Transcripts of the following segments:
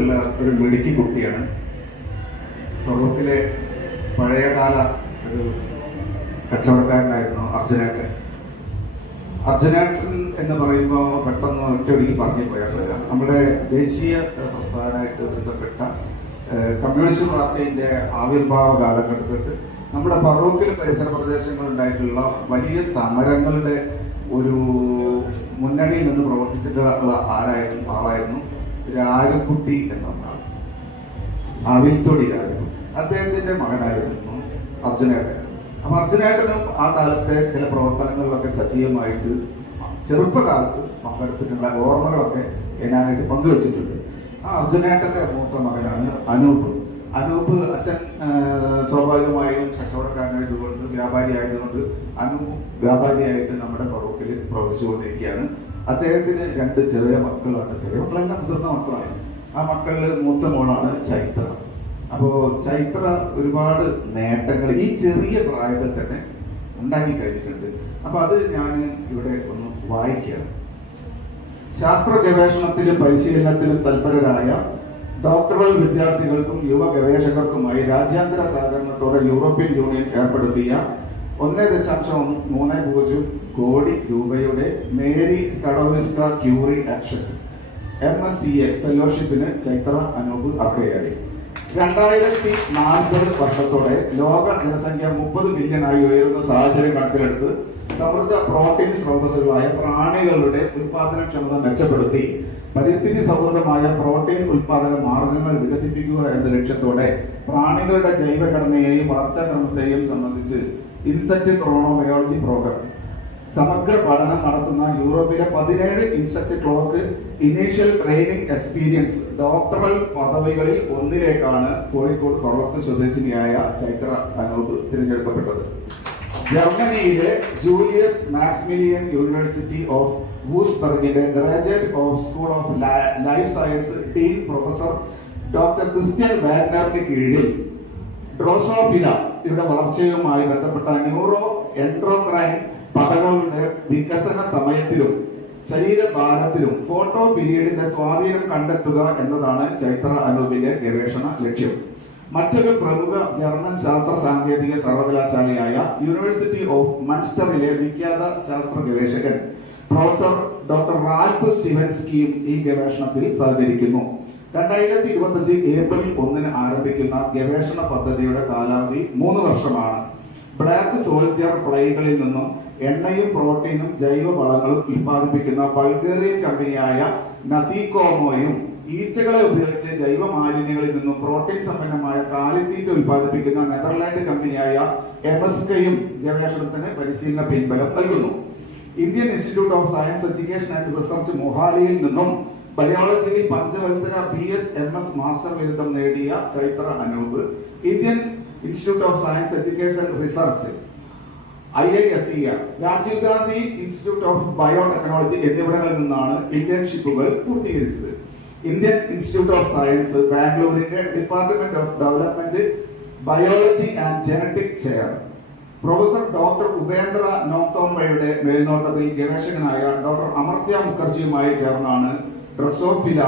അടുത്തുള്ള ഒരു മിടുക്കി കുട്ടിയാണ്. ഫറൂഖിലെ പഴയകാല ഒരു കച്ചവടക്കാരനായിരുന്നു അർജുനേട്ടൻ. അർജുനേട്ടൻ എന്ന് പറയുമ്പോൾ പെട്ടെന്ന് ഒറ്റയൊടുക്കി പറഞ്ഞു പോയാൽ നമ്മുടെ ദേശീയ പ്രസ്ഥാനമായിട്ട് ബന്ധപ്പെട്ട കമ്മ്യൂണിസ്റ്റ് പാർട്ടിന്റെ ആവിർഭാവ കാലഘട്ടത്തിൽ നമ്മുടെ ഫറൂഖിൽ പരിസര പ്രദേശങ്ങളുണ്ടായിട്ടുള്ള വലിയ സമരങ്ങളുടെ ഒരു മുന്നണിയിൽ നിന്ന് പ്രവർത്തിച്ചിട്ടുള്ള ആരായിരുന്നു ആളായിരുന്നു രാജകുട്ടി എന്ന ആൾ അവിൽത്തൊടി രാജകുട്ടി. അദ്ദേഹത്തിന്റെ മകനായിരുന്നു അർജുനേട്ടൻ. അപ്പൊ അർജുനേട്ടനും ആ കാലത്തെ ചില പ്രവർത്തനങ്ങളിലൊക്കെ സജീവമായിട്ട് ചെറുപ്പകാലത്ത് പങ്കെടുത്തിട്ടുള്ള ഓർമ്മകളൊക്കെ ഞാനായിട്ട് പങ്കുവച്ചിട്ടുണ്ട്. ആ അർജുനേട്ടന്റെ മൂത്ത മകനാണ് അനൂപ്. അനൂപ് അച്ഛൻ സ്വാഭാവികമായും കച്ചവടക്കാരനായതുകൊണ്ട് വ്യാപാരി ആയതുകൊണ്ട് അനൂപ് വ്യാപാരിയായിട്ട് നമ്മുടെ ഫറൂഖിൽ പ്രവർത്തിച്ചുകൊണ്ടിരിക്കുകയാണ്. അദ്ദേഹത്തിന് രണ്ട് ചെറിയ മക്കളാണ് ചെറിയ മക്കളല്ല മുതിർന്ന മക്കളാണ്. ആ മക്കളിൽ മൂത്ത മോളാണ് ചൈത്ര. അപ്പോ ചൈത്ര ഒരുപാട് നേട്ടങ്ങൾ ഈ ചെറിയ പ്രായത്തിൽ തന്നെ ഉണ്ടാക്കി കഴിഞ്ഞിട്ടുണ്ട്. അപ്പൊ അത് ഞാൻ ഇവിടെ ഒന്ന് വായിക്കുകയാണ് ശാസ്ത്ര ഗവേഷണത്തിലും പരിശീലനത്തിലും തൽപരരായ ഡോക്ടറൽ വിദ്യാർത്ഥികൾക്കും യുവ ഗവേഷകർക്കുമായി രാജ്യാന്തര സഹകരണത്തോടെ യൂറോപ്യൻ യൂണിയൻ ഏർപ്പെടുത്തിയ ഒന്ന് ദശാംശം മൂന്ന് പൂജ്യം കോടി രൂപയുടെ Marie Sklodowska Curie actions M S C A ഫെലോഷിപ്പിന് Chaitra Anoop അർഹയായി. രണ്ടായിരത്തി നാൽപ്പത് വർഷത്തോടെ ലോക ജനസംഖ്യ മുപ്പത് മില്യണായി ഉയരുന്ന സാഹചര്യം കണക്കിലെടുത്ത് സമൃദ്ധ പ്രോട്ടീൻ സ്രോതസ്സുകളായ പ്രാണികളുടെ ഉൽപാദനക്ഷമത മെച്ചപ്പെടുത്തി പരിസ്ഥിതി സൗഹൃദമായ പ്രോട്ടീൻ ഉൽപാദന മാർഗങ്ങൾ വികസിപ്പിക്കുക എന്ന ലക്ഷ്യത്തോടെ പ്രാണികളുടെ ജൈവഘടനയെയും വളർച്ചാക്രമത്തെയും സംബന്ധിച്ച് ഇൻസെക്ട് ക്രോണോബയോളജി പ്രോഗ്രാം സമഗ്ര പഠനം നടത്തുന്ന യൂറോപ്പിലെ പതിനേഴ് insect clock initial training experience doctoral പദവികളിൽ ഒന്നിലേക്കാണ് കോഴിക്കോട് കൊറോക്ക് സ്വദേശിനിയായ ചൈത്ര അനൂപ് തിരഞ്ഞെടുക്കപ്പെട്ടത്. ജർമ്മനിയിലെ Julius Maximilian university of വൂസ്ബർഗിന്റെ graduate of school of life science dean professor doctor Christian വാഗ്നറിന് കീഴിൽ ഡ്രോസോഫില ഇവിടെ വളർച്ചയുമായി ബന്ധപ്പെട്ട ന്യൂറോ എൻട്രോക്രൈൻ പദങ്ങളുടെ വികസന സമയത്തിലും ശരീരഭാരത്തിലും ഫോട്ടോ പീരീഡിന്റെ സ്വാധീനം കണ്ടെത്തുക എന്നതാണ് ചൈത്ര അനൂപിന്റെ ഗവേഷണ ലക്ഷ്യം. മറ്റൊരു പ്രമുഖ ജർമ്മൻ ശാസ്ത്ര സാങ്കേതിക സർവകലാശാലയായ യൂണിവേഴ്സിറ്റി ഓഫ് മൺസ്റ്ററിലെ വിഖ്യാത ശാസ്ത്ര ഗവേഷകൻ. പ്രൊഫസർ ഡോക്ടർ റാൽഫ് സ്റ്റീവൻസ്കിയും ഈ ഗവേഷണത്തിൽ സഹകരിക്കുന്നു. രണ്ടായിരത്തി ഇരുപത്തഞ്ച് ഏപ്രിൽ ഒന്നിന് ആരംഭിക്കുന്ന ഗവേഷണ പദ്ധതിയുടെ കാലാവധി മൂന്ന് വർഷമാണ്. ബ്ലാക്ക് സോൾജർ ഫ്ലൈകളിൽ നിന്നും എണ്ണയും പ്രോട്ടീനും ജൈവ വളങ്ങളും ഉൽപ്പാദിപ്പിക്കുന്ന ബൾഗേറിയൻ കമ്പനിയായ നസീകോമോയും ഈച്ചകളെ ഉപയോഗിച്ച് ജൈവ മാലിന്യങ്ങളിൽ നിന്നും പ്രോട്ടീൻ സമ്പന്നമായ കാലിത്തീറ്റ ഉൽപ്പാദിപ്പിക്കുന്ന നെതർലാൻഡ് കമ്പനിയായ എമസ്കയും ഗവേഷണത്തിന് പരിശീലന പിൻബലം നൽകുന്നു. Indian institute of science education and research മൊഹാലിയിൽ നിന്നും ബയോളജിയിൽ പഞ്ചവത്സര B S M S master ബിരുദം നേടിയ Chaithra Anoop Indian institute of science education research I I S E R Rajiv Gandhi institute of biotechnology എന്നിവിടങ്ങളിൽ നിന്നാണ് ഇന്റേൺഷിപ്പുകൾ പൂർത്തീകരിച്ചത്. Indian institute of science ബാംഗ്ലൂരിന്റെ department of development biology and genetic chair professor doctor Upendra നോക്കോംബയുടെ മേൽനോട്ടത്തിൽ ഗവേഷകനായ doctor അമർത്യ മുഖർജിയുമായി ചേർന്നാണ് ഡ്രസോഫില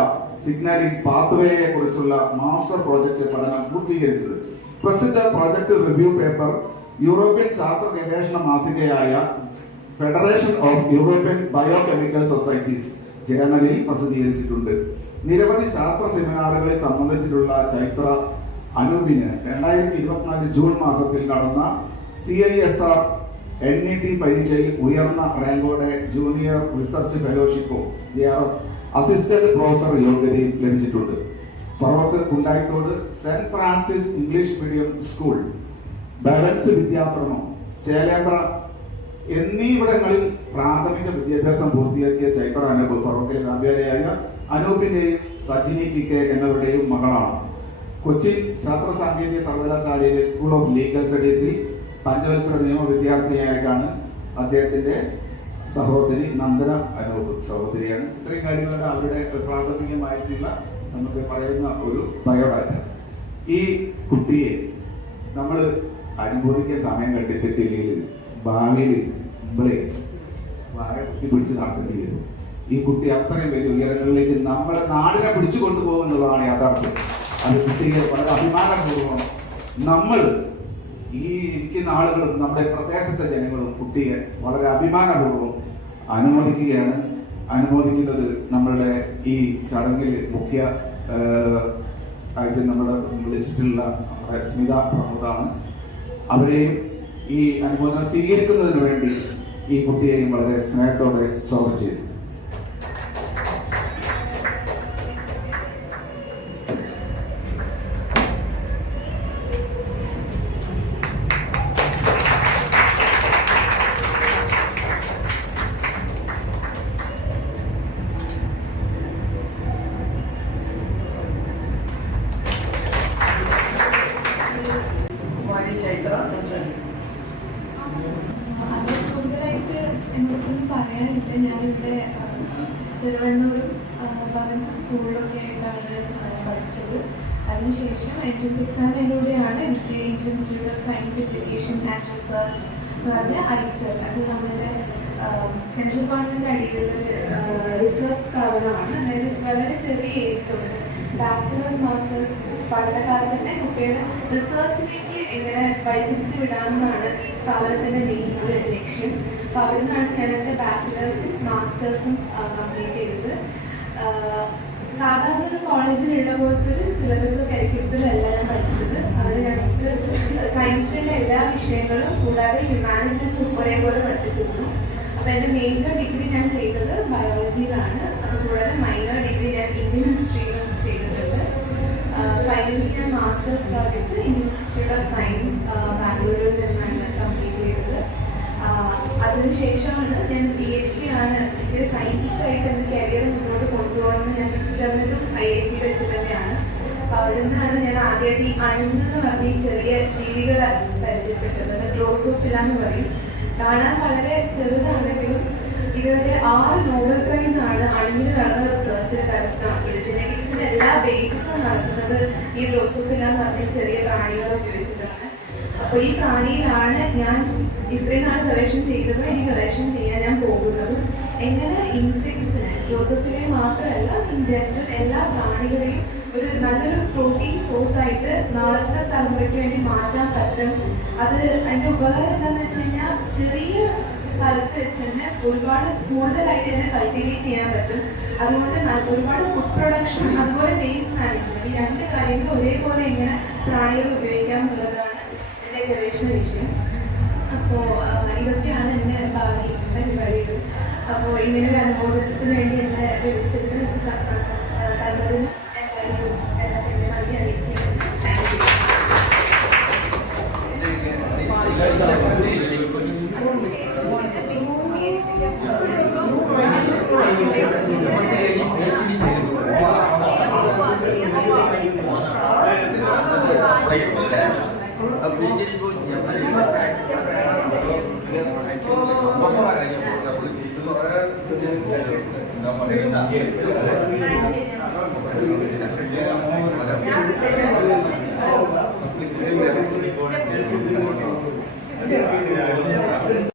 signalling പാത്വേയെ കുറിച്ചുള്ള master project പഠനം പൂർത്തീകരിച്ചത്. പ്രസിദ്ധ പ്രോജക്ട് റിവ്യൂ പേപ്പർ യൂറോപ്യൻ ശാസ്ത്ര ഗവേഷണ മാസികയായ federation of European biochemical societies ജേർണലിൽ പ്രസിദ്ധീകരിച്ചിട്ടുണ്ട്. നിരവധി ശാസ്ത്ര സെമിനാറുകളെ സംബന്ധിച്ചിട്ടുള്ള ചൈത്ര അനൂപിന് രണ്ടായിരത്തി ഇരുപത്തിനാല് ജൂൺ മാസത്തിൽ നടന്ന C I S R N E T പരീക്ഷയിൽ ഉയർന്ന റാങ്കോടെ ജൂനിയർ റിസർച്ച് ഫെലോഷിപ്പോ ജെ ആർ അസിസ്റ്റന്റ് പ്രൊഫസർ യോഗ്യതയും ലഭിച്ചിട്ടുണ്ട്. Feroke Kundayithode saint Francis English medium school. Balan's Vidyashramam Chelembra എന്നിവിടങ്ങളിൽ പ്രാഥമിക വിദ്യാഭ്യാസം പൂർത്തിയാക്കിയ ചൈത്ര അനൂപ് ഫറോക്കിലെ കാവ്യാലയായ അനൂപിന്റെയും സജിനി പി കെ എന്നിവരുടെയും മകളാണ്. കൊച്ചി ശാസ്ത്ര സാങ്കേതിക സർവകലാശാലയിലെ സ്കൂൾ ഓഫ് ലീഗൽ സ്റ്റഡീസിൽ പഞ്ചവത്സര നിയമ വിദ്യാർത്ഥിയായിട്ടാണ് അദ്ദേഹത്തിന്റെ സഹോദരി നന്ദന അനൂപ് സഹോദരിയാണ്. ഇത്രയും കാര്യങ്ങളൊക്കെ അവരുടെ പ്രാഥമികമായിട്ടുള്ള നമുക്ക് പറയുന്ന ഒരു ബയോഡാറ്റ. ഈ കുട്ടിയെ നമ്മൾ അനുഭവിക്കാൻ സമയം കണ്ടെത്തിയിട്ടില്ലെങ്കിൽ ഭാവിയിൽ നമ്മളെ വളരെ കുത്തി പിടിച്ച് നടത്തേണ്ടി വരും. ഈ കുട്ടി അത്രയും വലിയ ഉയരങ്ങളിലേക്ക് നമ്മളെ നാടിനെ പിടിച്ചു കൊണ്ടുപോകും എന്നുള്ളതാണ് യാഥാർത്ഥ്യം. അത് കുട്ടിയെ വളരെ അഭിമാനപൂർവം നമ്മൾ ഈ ഇരിക്കുന്ന ആളുകളും നമ്മുടെ പ്രദേശത്തെ ജനങ്ങളും കുട്ടിയെ വളരെ അഭിമാനപൂർവം അനുമോദിക്കുകയാണ് അനുമോദിക്കുന്നത് നമ്മളുടെ ഈ ചടങ്ങിൽ മുഖ്യ ആയിട്ട് നമ്മുടെ ലിസ്റ്റിലുള്ള സ്മിത പ്രമുഖാണ് അവരെയും ഈ അനുമോദനം സ്വീകരിക്കുന്നതിന് വേണ്ടി ഈ കുട്ടിയെയും വളരെ സ്നേഹത്തോടെ സ്വാഗതം ചെയ്തു എന്നെക്കുറിച്ചൊന്നും പറയാനില്ല. ഞാനിവിടെ ചെറുവണ്ണൂർ ആ, സ്കൂളിലൊക്കെ ആയിട്ടാണ് പഠിച്ചത്. അതിനുശേഷം എൻട്രൻസ് എക്സാമിലൂടെയാണ് എനിക്ക് Indian institute of science education and research എന്ന് പറഞ്ഞ ഐസർ അത് നമ്മുടെ സെൻട്രൽ ഗവൺമെന്റ് അടിയിലുള്ള റിസർച്ച് സ്ഥാപനമാണ്. അതായത് വളരെ ചെറിയ ഏജ് തൊട്ട് ബാച്ചിലേഴ്സ് മാസ്റ്റേഴ്സ് പഠനകാലത്ത് തന്നെ കുട്ടിയുടെ റിസർച്ചിലേക്ക് എങ്ങനെ വഴിതിരിച്ച് വിടാമെന്നാണ് സ്ഥാപനത്തിന്റെ മെയിൻ ഒരു ലക്ഷ്യം. അപ്പോൾ അവിടെ ഞാൻ എന്റെ ബാച്ചിലേഴ്സും മാസ്റ്റേഴ്സും കംപ്ലീറ്റ് ചെയ്തത്. സാധാരണ ഒരു കോളേജിലുള്ള പോലത്തെ ഒരു സിലബസ് കരിക്കുലത്തിലും എല്ലാം ഞാൻ പഠിച്ചത്. അവിടെ ഞങ്ങൾക്ക് സയൻസിലുള്ള എല്ലാ വിഷയങ്ങളും കൂടാതെ ഹ്യൂമാനിറ്റീസ് ഒരേപോലെ പഠിപ്പിച്ചിരുന്നു. അപ്പോൾ എന്റെ മേജർ ഡിഗ്രി ഞാൻ ചെയ്തത് ബയോളജിയിലാണ് അതുകൂടാതെ മൈനർ ഡിഗ്രി ഞാൻ ഇന്ത്യൻ ഹിസ്റ്ററിയിലും ചെയ്തിട്ടുണ്ട്. ഫൈനലി ഞാൻ masters project Indian institute of science ബാംഗ്ലൂരിൽ നിന്നാണ് കംപ്ലീറ്റ് ചെയ്തത് ആഹ് അതിനുശേഷമാണ് ഞാൻ പി എച്ച് ഡി ആണ് എനിക്ക് സയന്റിസ്റ്റ് ആയിട്ട് എന്റെ കരിയർ മുന്നോട്ട് കൊണ്ടുപോകണമെന്ന് ഞാൻ തിരിച്ചറിഞ്ഞതും ഐ എ സി വെച്ച് തന്നെയാണ്. അപ്പോൾ അവിടെ നിന്നാണ് ഞാൻ ആദ്യമായിട്ട് ഈ അണുന്ന് പറഞ്ഞ ഈ ചെറിയ ജീവികളെ പരിചയപ്പെട്ടത് ഡ്രോസോഫില എന്ന് പറയും. കാണാൻ വളരെ ചെറുതാണെങ്കിലും ഇതുവരെ ആറ് നോബൽ പ്രൈസ് ആണ് അണിഞ്ഞിൽ നടന്ന റിസർച്ചിൽ കരസ്ഥമാക്കിയത് ജെനറ്റിക്സിന്റെ എല്ലാ ബേസിസും നടക്കുന്നത് ഈ ഡ്രോസോഫില എന്ന് പറഞ്ഞ ചെറിയ പ്രാണികളെ ഉപയോഗിച്ചിട്ടാണ്. അപ്പോൾ ഈ പ്രാണിയിലാണ് ഞാൻ ഇത്രയും നാൾ ഗവേഷണം ചെയ്തത് ഇനി ഗവേഷണം ചെയ്യാൻ ഞാൻ പോകുന്നതും എങ്ങനെ ഇൻസെക്ട്സിനെ ഡ്രോസോഫിലെ മാത്രമല്ല ഇൻ ജനറൽ എല്ലാ പ്രാണികളെയും ഒരു നല്ലൊരു പ്രോട്ടീൻ സോഴ്സ് ആയിട്ട് നാളത്തെ തലമുറയ്ക്ക് വേണ്ടി മാറ്റാൻ പറ്റും. അത് അതിന്റെ ഉപകാരം എന്താണെന്ന് വെച്ച് കഴിഞ്ഞാൽ ചെറിയ സ്ഥലത്ത് വെച്ച് തന്നെ ഒരുപാട് കൂടുതലായിട്ട് തന്നെ കൾട്ടിവേറ്റ് ചെയ്യാൻ പറ്റും. അതുകൊണ്ട് ഒരുപാട് ഫുഡ് പ്രൊഡക്ഷൻ അതുപോലെ വേസ്റ്റ് മാനേജ്മെന്റ് ഈ രണ്ട് കാര്യങ്ങൾ ഒരേപോലെ എങ്ങനെ പ്രാണികൾ ഉപയോഗിക്കാം എന്നുള്ളതാണ് എന്റെ ഗവേഷണ വിഷയം അപ്പോൾ ഇതൊക്കെയാണ് എന്റെ ഭാവി പരിപാടികൾ. അപ്പോൾ ഇങ്ങനെ ഒരു അനുഭവത്തിന് വേണ്ടി എന്നെ വിളിച്ചതിന് തന്നതിനും എല്ലാവരും അറിയിക്കുന്നു ഞാൻ